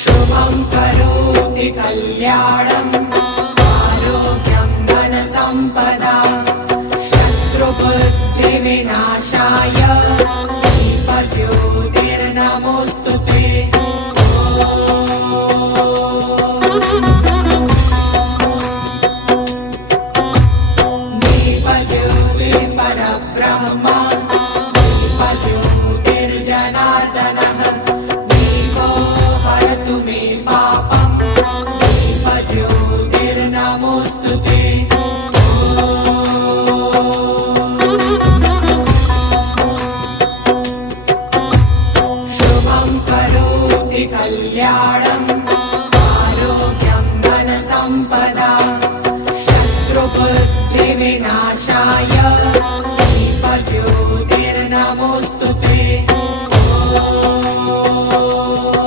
शुभं करोति कल्याणम् आरोग्यं धनसम्पदा शत्रुबुद्धिविनाशाय दीपज्योतिर्नमोऽस्तुते। दीपज्योतिः परब्रह्म दीपज्योतिर्जनार्दनः दीपो हरतु मे पापम् दीपज्योतिर्नमोऽस्तुते। शुभं करोति कल्याणम्